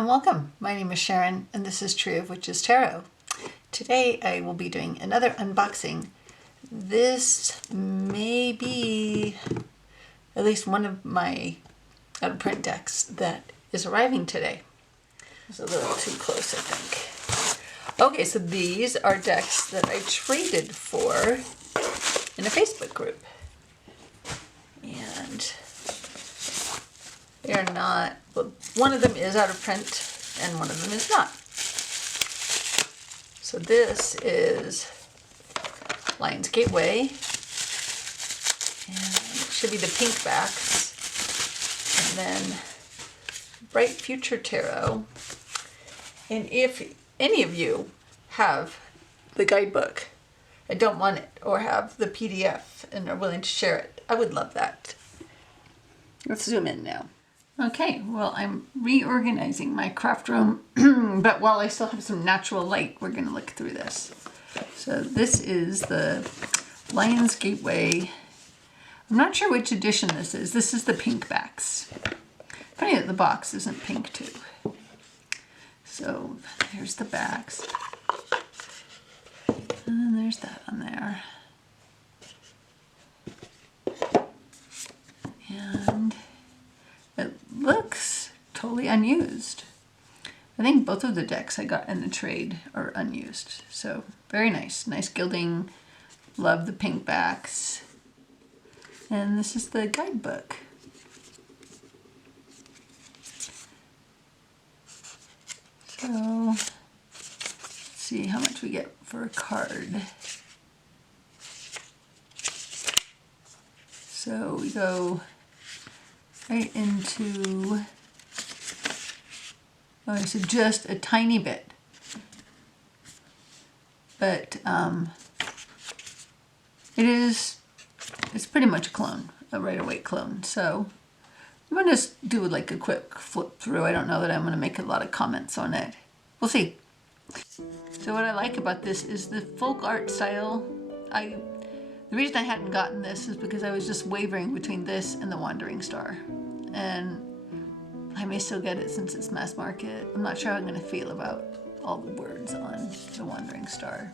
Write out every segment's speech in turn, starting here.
and welcome. My name is Sharon and this is Trio.of.Witches Tarot. Today I will be doing another unboxing. This may be at least one of my out-of-print decks that is arriving today. It's a little too close, I think. Okay, so these are decks that I traded for in a Facebook group. And they are not, well, one of them is out of print and one of them is not. So this is Lion's Gateway, and it should be the pink backs, and then Bright Future Tarot. And if any of you have the guidebook and don't want it, or have the PDF and are willing to share it, I would love that. Let's zoom in now. Okay, well, I'm reorganizing my craft room, but while I still have some natural light, we're going to look through this. So this is the Lion's Gateway. I'm not sure which edition this is. This is the pink backs. Funny that the box isn't pink too. So here's the backs. And then there's that on there. And it looks totally unused. I think both of the decks I got in the trade are unused. So very nice. Nice gilding. Love the pink backs. And this is the guidebook. So let's see how much we get for a card. So we go right into, oh, so just a tiny bit, but it's pretty much a clone, a Rider-Waite clone. So I'm going to just do like a quick flip through. I don't know that I'm going to make a lot of comments on it. We'll see. So what I like about this is the folk art style. The reason I hadn't gotten this is because I was just wavering between this and the Wandering Star. And I may still get it since it's mass market. I'm not sure how I'm going to feel about all the words on the Wandering Star.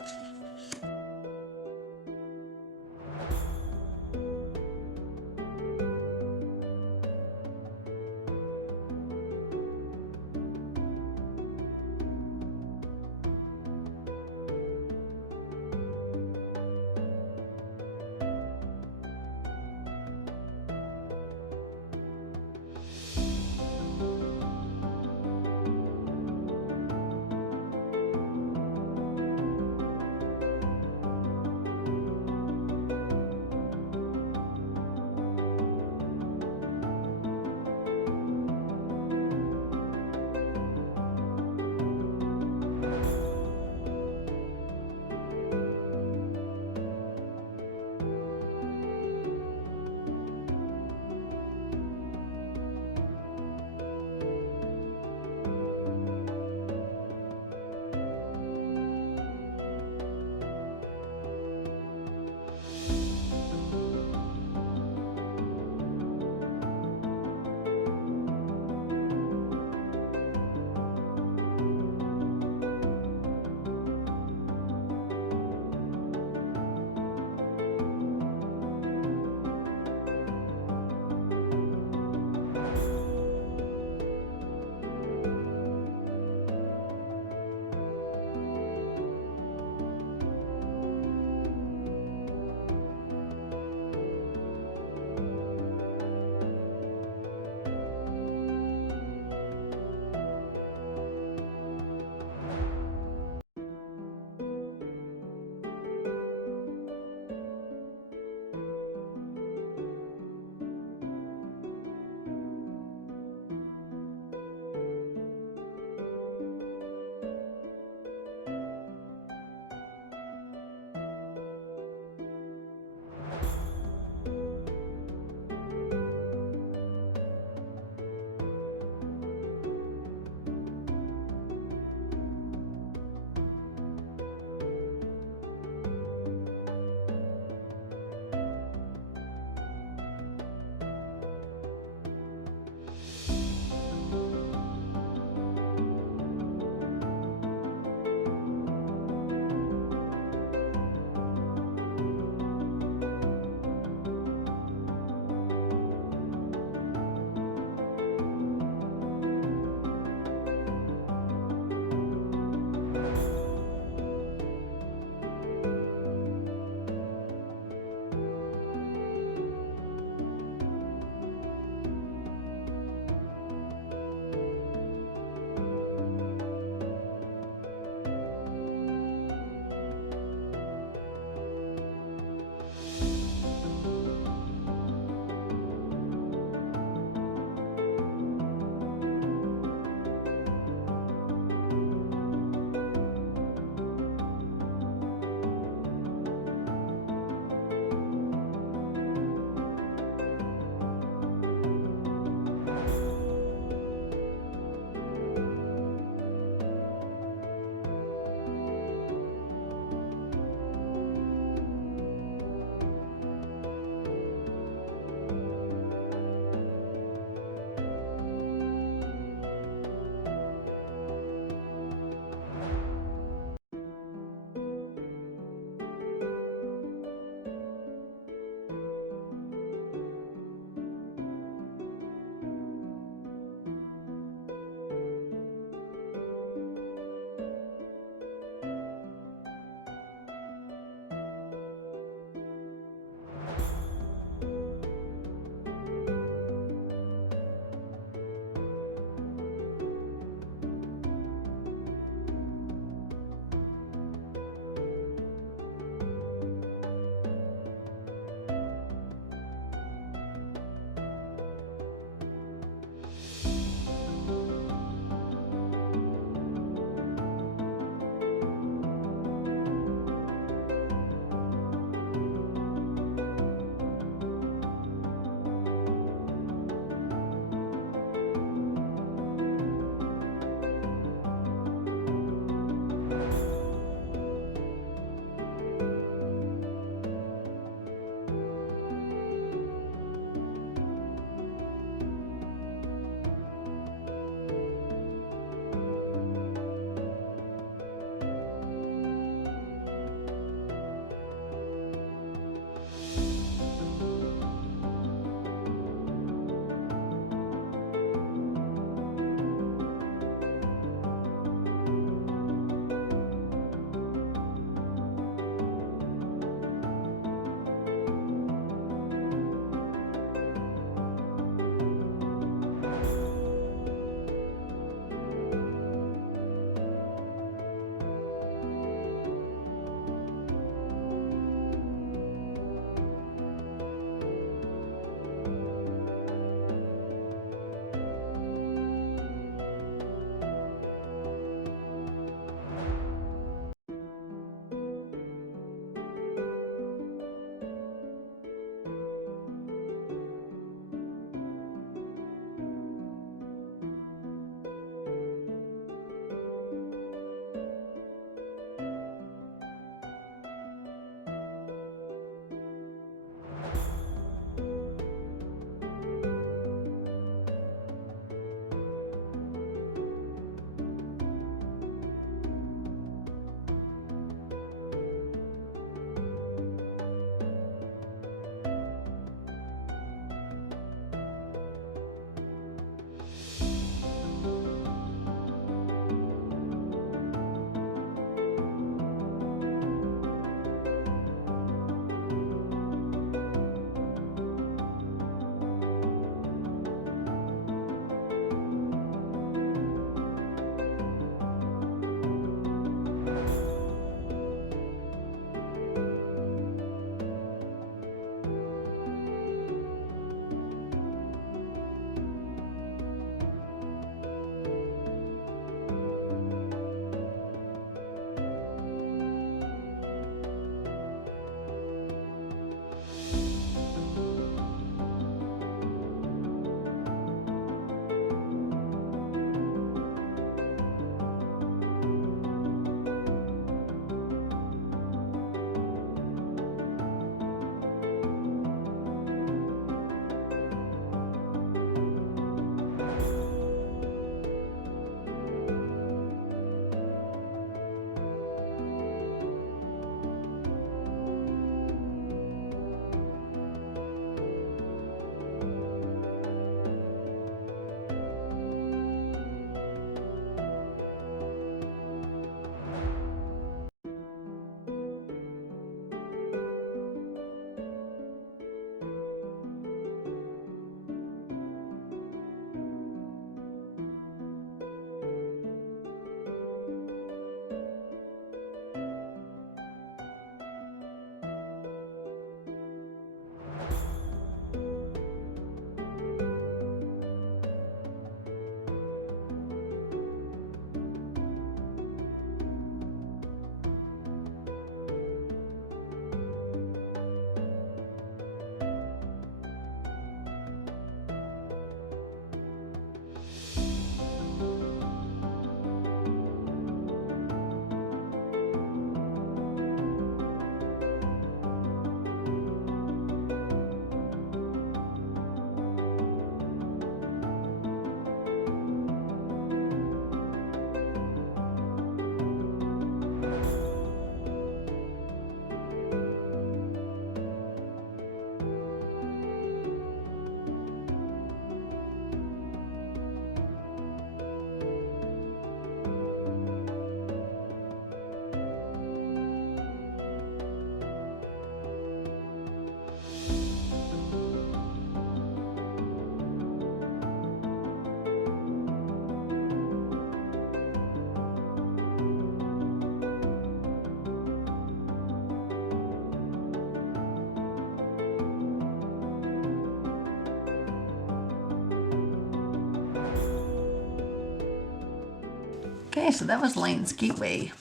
Okay, so that was Lane's Gateway.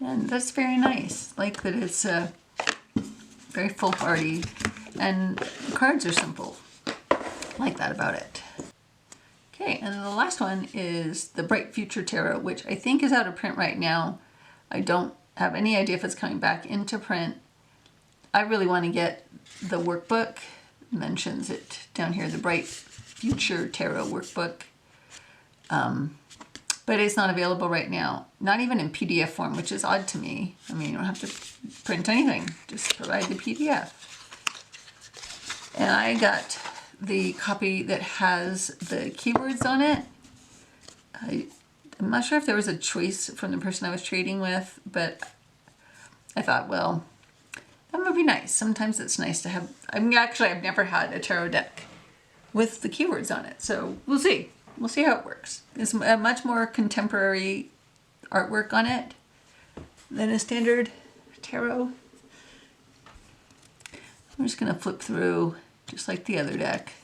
And that's very nice. Like that it's very full party and the cards are simple. Like that about it. Okay, and then the last one is the Bright Future Tarot, which I think is out of print right now. I don't have any idea if it's coming back into print. I really want to get the workbook. It mentions it down here, the Bright Future Tarot workbook. But it's not available right now. Not even in PDF form, which is odd to me. I mean, you don't have to print anything. Just provide the PDF. And I got the copy that has the keywords on it. I'm not sure if there was a choice from the person I was trading with, but I thought, well, that would be nice. Sometimes it's nice to have, I mean, actually, I've never had a tarot deck with the keywords on it. So we'll see. We'll see how it works. There's a much more contemporary artwork on it than a standard tarot. I'm just going to flip through just like the other deck.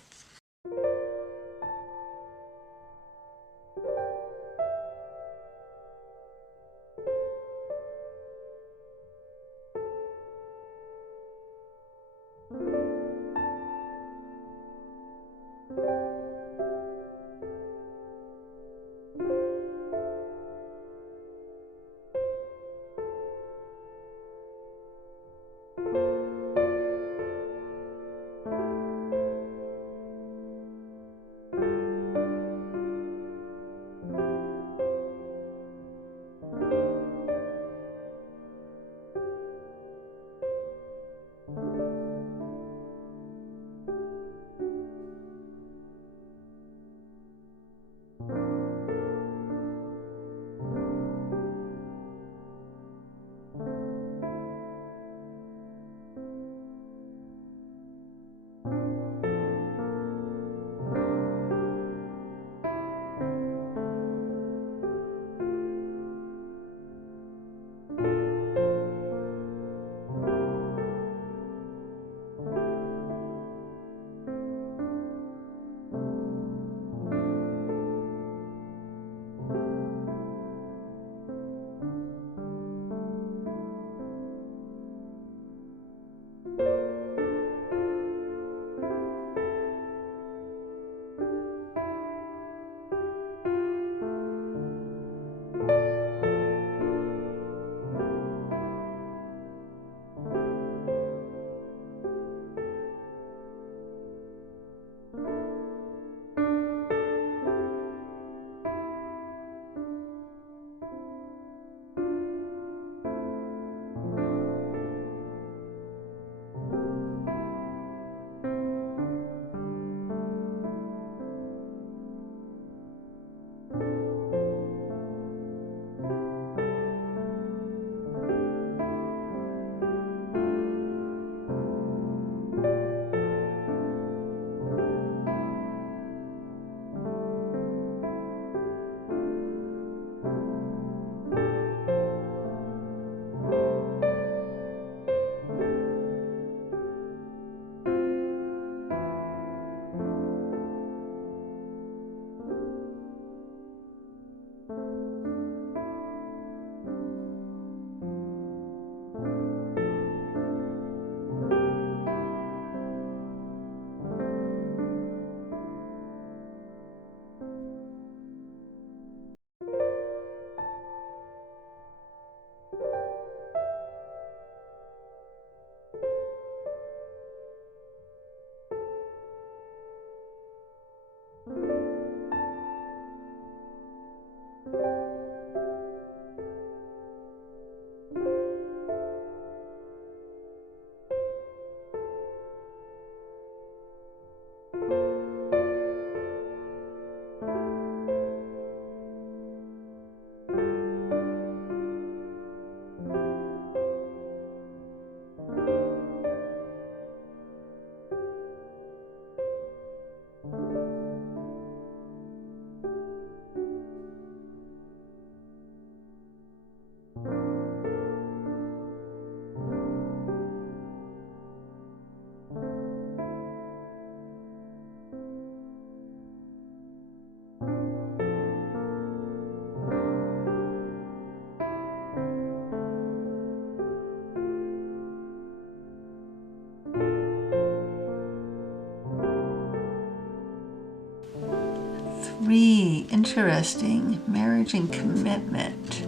3, interesting. Marriage and commitment.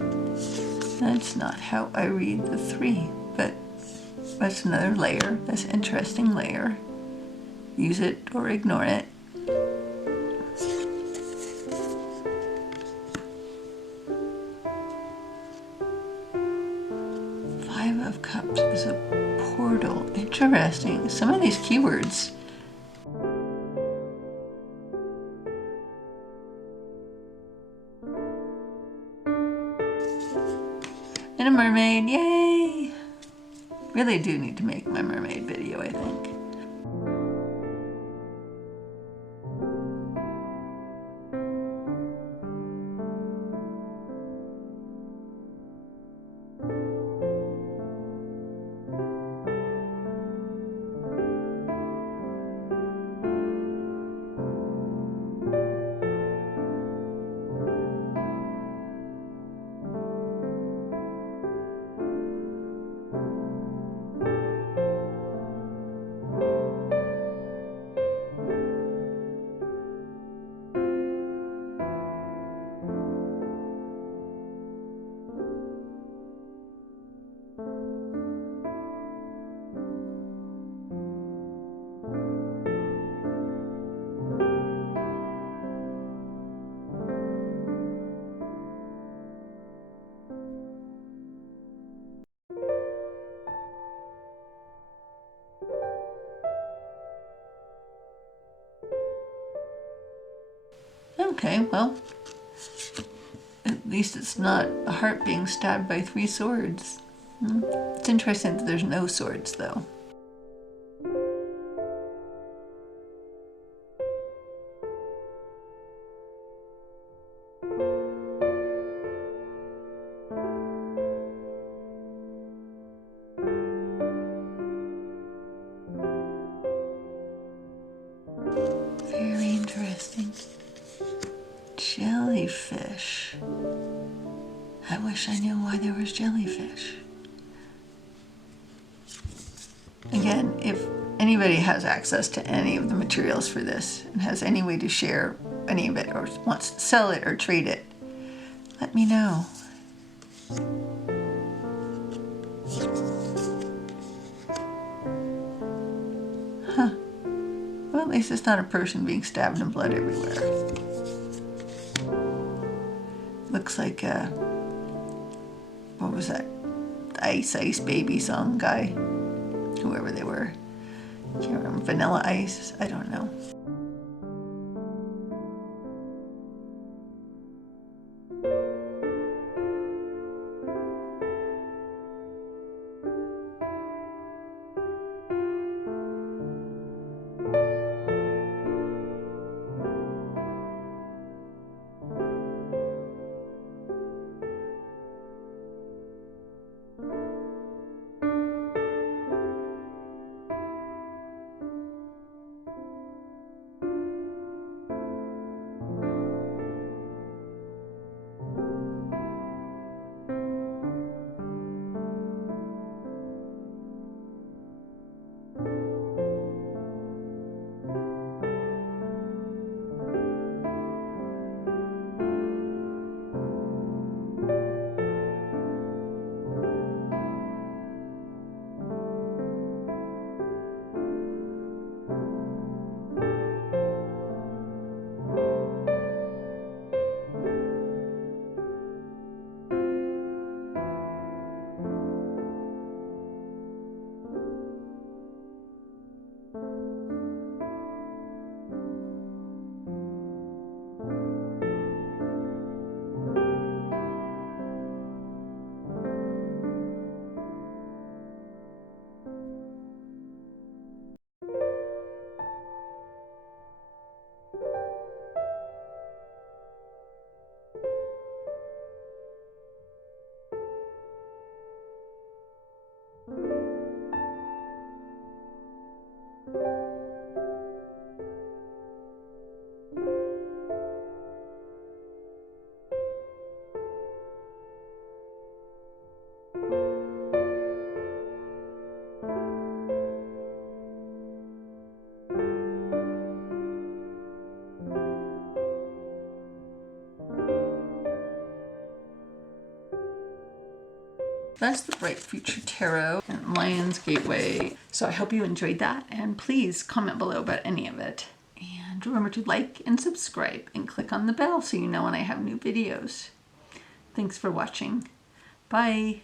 That's not how I read the 3, but that's another layer. That's an interesting layer. Use it or ignore it. Five of Cups is a portal. Interesting. Some of these keywords. And a mermaid, yay! Really do need to make my mermaid video, I think. Okay, well, at least it's not a heart being stabbed by 3 swords. It's interesting that there's no swords, though. Very interesting. Jellyfish. I wish I knew why there was jellyfish. Again, if anybody has access to any of the materials for this and has any way to share any of it or wants to sell it or trade it, let me know. Huh. Well, at least it's not a person being stabbed and blood everywhere. Looks like, what was that? Ice Ice Baby song guy. Whoever they were. Can't remember. Vanilla Ice? I don't know. that's the Bright Future Tarot and Lion's Gateway. So I hope you enjoyed that, and please comment below about any of it. And remember to like and subscribe and click on the bell so you know when I have new videos. Thanks for watching. Bye.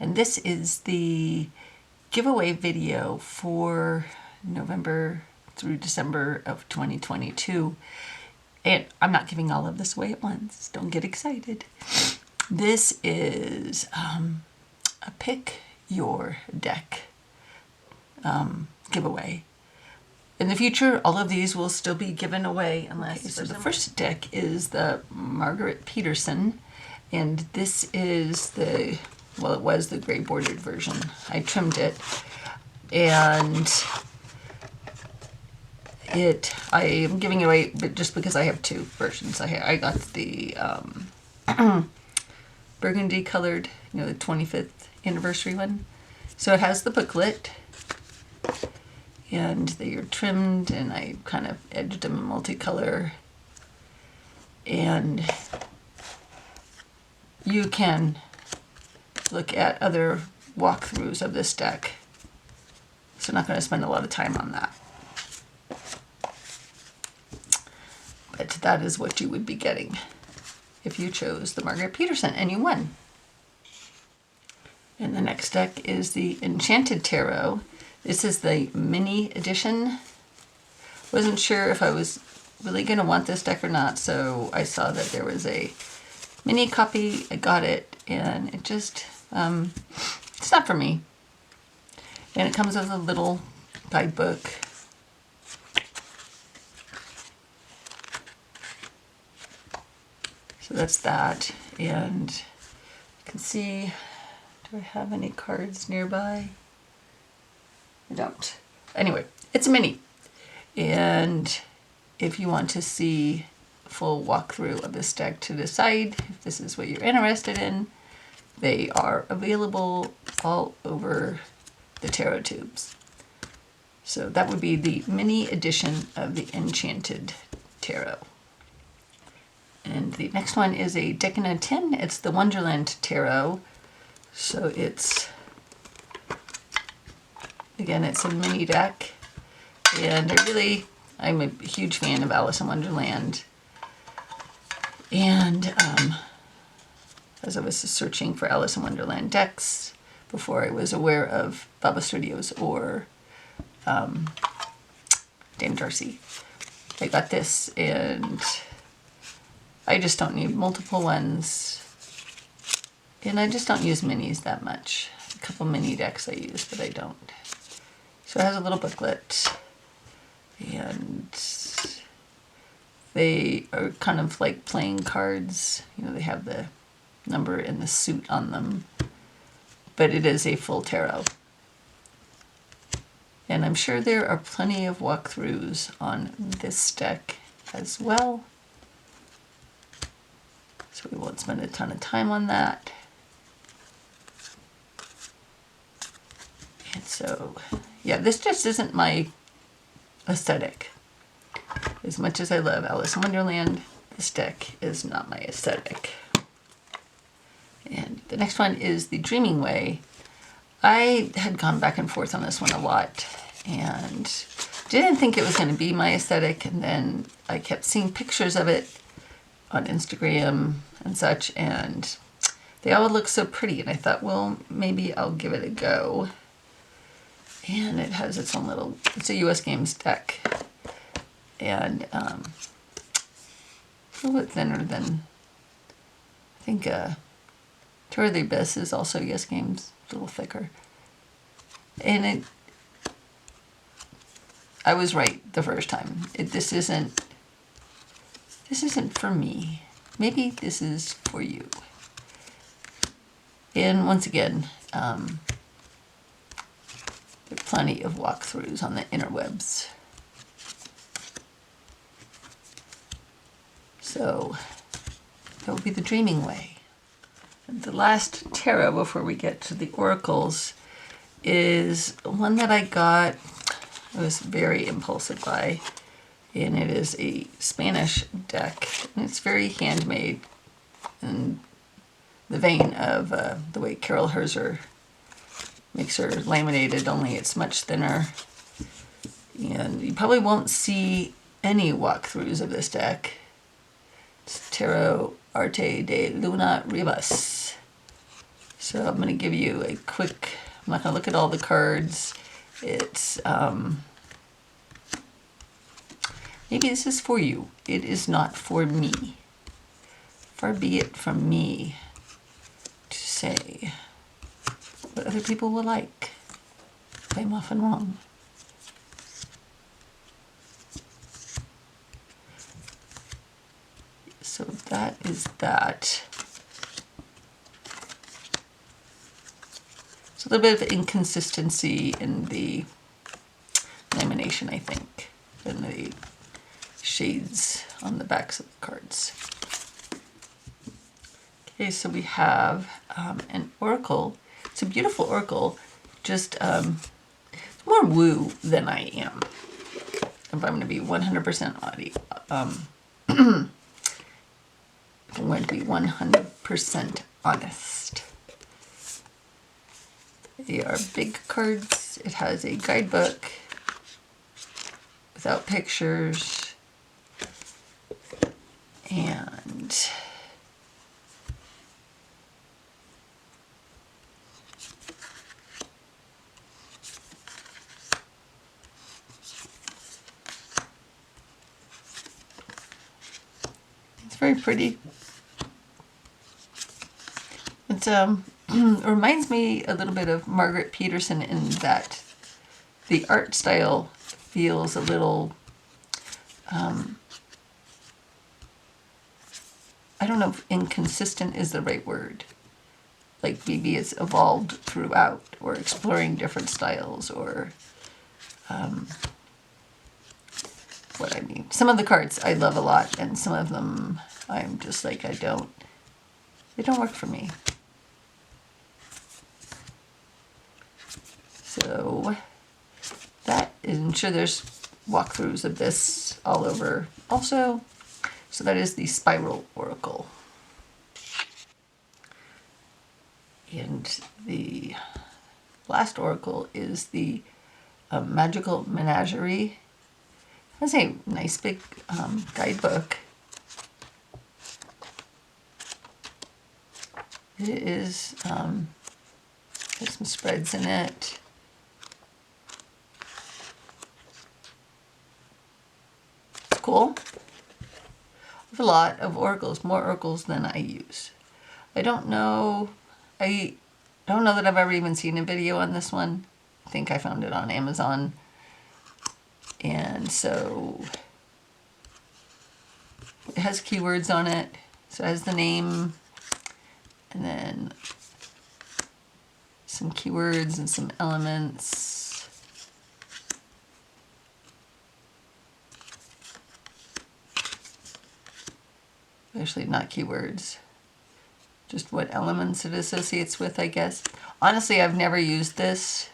And this is the giveaway video for November through December of 2022. And I'm not giving all of this away at once. Don't get excited. This is a pick your deck giveaway. In the future, all of these will still be given away unless... Okay, so the first deck is the Margaret Peterson, and this is the, well, it was the gray bordered version. I trimmed it, and I am giving it away but just because I have two versions. I got the burgundy colored, you know, the 25th anniversary one. So it has the booklet, and they are trimmed, and I kind of edged them multicolor. And you can look at other walkthroughs of this deck. So I'm not going to spend a lot of time on that. But that is what you would be getting if you chose the Margaret Peterson and you won. And the next deck is the Enchanted Tarot. This is the mini edition. Wasn't sure if I was really going to want this deck or not, so I saw that there was a mini copy. I got it, and it just, it's not for me. And it comes with a little guidebook. So that's that, and you can see, do I have any cards nearby? I don't. Anyway, it's a mini, and if you want to see a full walkthrough of this deck to decide if this is what you're interested in, they are available all over the tarot tubes. So that would be the mini edition of the Enchanted Tarot. And the next one is a deck in a tin. It's the Wonderland Tarot. So it's, again, it's a mini deck. And I'm a huge fan of Alice in Wonderland. And as I was searching for Alice in Wonderland decks before I was aware of Baba Studios or Dan Darcy, I got this, and I just don't need multiple ones. And I just don't use minis that much. A couple mini decks I use, but I don't. So it has a little booklet, and they are kind of like playing cards. You know, they have the number and the suit on them, but it is a full tarot. And I'm sure there are plenty of walkthroughs on this deck as well. So we won't spend a ton of time on that. And so, yeah, this just isn't my aesthetic. As much as I love Alice in Wonderland, this deck is not my aesthetic. And the next one is the Dreaming Way. I had gone back and forth on this one a lot and didn't think it was going to be my aesthetic, and then I kept seeing pictures of it on Instagram and such, and they all look so pretty, and I thought, well, maybe I'll give it a go. And it has its own little, it's a US Games deck, and a little bit thinner than, I think Tour of the Abyss is also US Games, a little thicker. And I was right the first time. This isn't for me. Maybe this is for you. And once again, there are plenty of walkthroughs on the interwebs. So that will be the Dreaming Way. And the last tarot before we get to the oracles is one that I got. I was very impulsive by, and it is a Spanish deck, and it's very handmade in the vein of the way Carol Herzer makes her laminated, only it's much thinner. And you probably won't see any walkthroughs of this deck. It's Tarot Arte de Luna Ribas. So I'm going to give you a quick, I'm not going to look at all the cards. It's, maybe this is for you. It is not for me. Far be it from me to say what other people will like. I'm often wrong. So that is that. It's a little bit of inconsistency in the lamination, I think, and the shades on the backs of the cards. Okay, so we have an oracle. It's a beautiful oracle, just more woo than I am. If I'm going to be 100% if I'm going to be 100% honest. They are big cards. It has a guidebook without pictures, and it's very pretty. It reminds me a little bit of Margaret Peterson in that the art style feels a little, I don't know if inconsistent is the right word. Like maybe it's evolved throughout, or exploring different styles, or what I mean. Some of the cards I love a lot, and some of them I'm just like, they don't work for me. So that is, I'm sure there's walkthroughs of this all over also. So that is the Spiral Oracle. And the last oracle is the Magical Menagerie. It has a nice big guidebook. It is, there's some spreads in it. It's cool. I have a lot of oracles, more oracles than I use. I don't know that I've ever even seen a video on this one. I think I found it on Amazon. And so it has keywords on it. So it has the name, and then some keywords and some elements. Actually, not keywords. Just what elements it associates with, I guess. Honestly, I've never used this.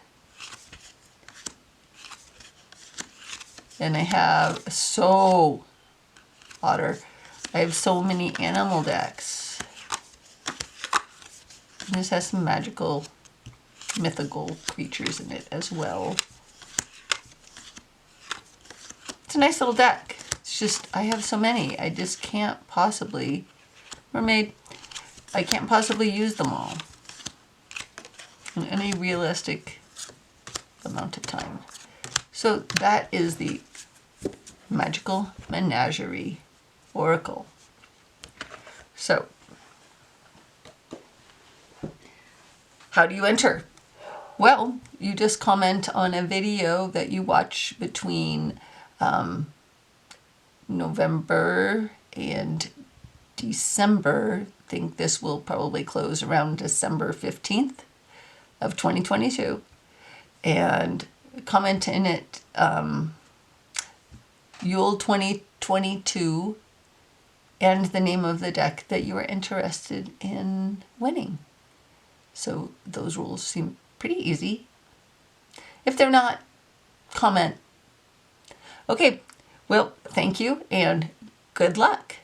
And I have I have so many animal decks. And this has some magical, mythical creatures in it as well. It's a nice little deck. It's just, I have so many. I just can't possibly, I can't possibly use them all in any realistic amount of time. So that is the Magical Menagerie Oracle. So, how do you enter? Well, you just comment on a video that you watch between November and December. I think this will probably close around December 15th of 2022. And comment in it, Yule2022, and the name of the deck that you are interested in winning. So those rules seem pretty easy. If they're not, comment. Okay, Well, thank you and good luck.